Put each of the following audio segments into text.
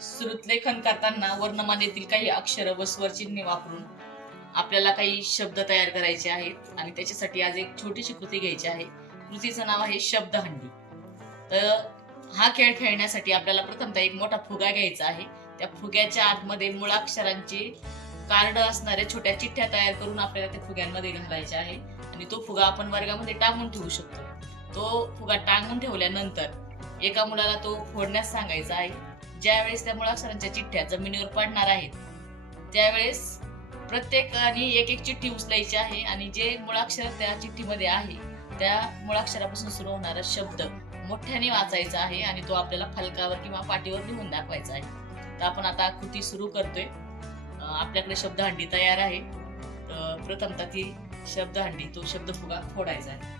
श्रुतलेखन करताना वर्णमालेतील काही अक्षर व स्वरचिन्हे वापरून आपल्याला काही शब्द तयार करायचे आहेत आणि त्याच्यासाठी आज एक छोटीशी कृती घ्यायची आहे. कृतीचं नाव आहे शब्दहंडी. तर हा खेळ खेळण्यासाठी आपल्याला प्रथमतः एक मोठा फुगा घ्यायचा आहे. त्या फुग्याच्या आतमध्ये मुळाक्षरांचे कार्ड असणाऱ्या छोट्या चिठ्ठ्या तयार करून आपल्याला त्या फुग्यांमध्ये घालायच्या आहे. आणि तो फुगा आपण वर्गामध्ये टांगून ठेवू शकतो. तो फुगा टांगून ठेवल्यानंतर एका मुलाला तो फोडण्यास सांगायचा आहे. ज्यावेळेस त्या मुळाक्षरांच्या चिठ्ठ्या जमिनीवर पडणार आहेत त्यावेळेस प्रत्येकाने एक एक चिठ्ठी उचलायची आहे आणि जे मुळाक्षर त्या चिठ्ठीमध्ये आहे त्या मुळाक्षरापासून सुरू होणारा शब्द मोठ्याने वाचायचा आहे आणि तो आपल्याला फलकावर किंवा पाटीवर लिहून दाखवायचा आहे. तर आपण आता कृती सुरू करतोय. आपल्याकडे शब्दहंडी तयार आहे. तर प्रथमतः ती शब्दहंडी तो शब्द फुगा फोडायचा आहे.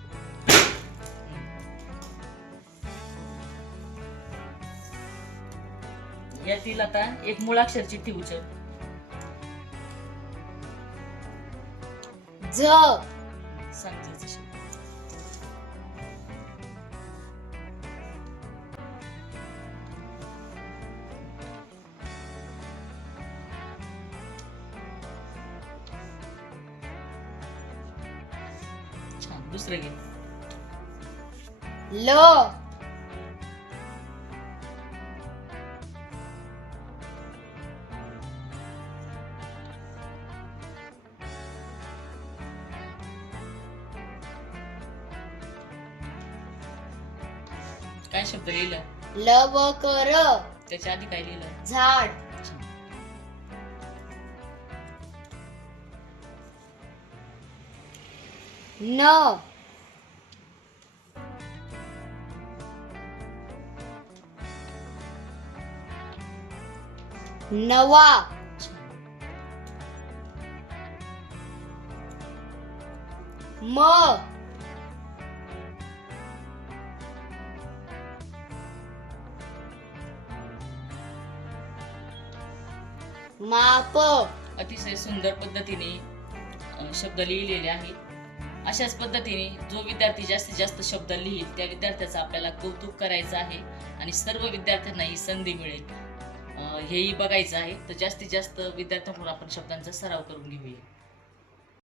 यातील आता एक मुळाक्षर चिठ्ठी उचल झ सांग जशी. छान दुसरं घे. ल. काय शब्द लिहिलं? ल व कर त्याच्या आधी काय लिहिलं? झाड. न. नवा. म. माप. अतिशय सुंदर पद्धतीने शब्द लिहिलेले आहेत. अशाच पद्धतीने जो विद्यार्थी जास्तीत जास्त शब्द लिहिल त्या विद्यार्थ्याचं आपल्याला कौतुक करायचं आहे आणि सर्व विद्यार्थ्यांना ही संधी मिळेल. हेही बघायचं आहे. तर जास्तीत जास्त विद्यार्थ्यांकडून आपण शब्दांचा सराव करून घेऊया.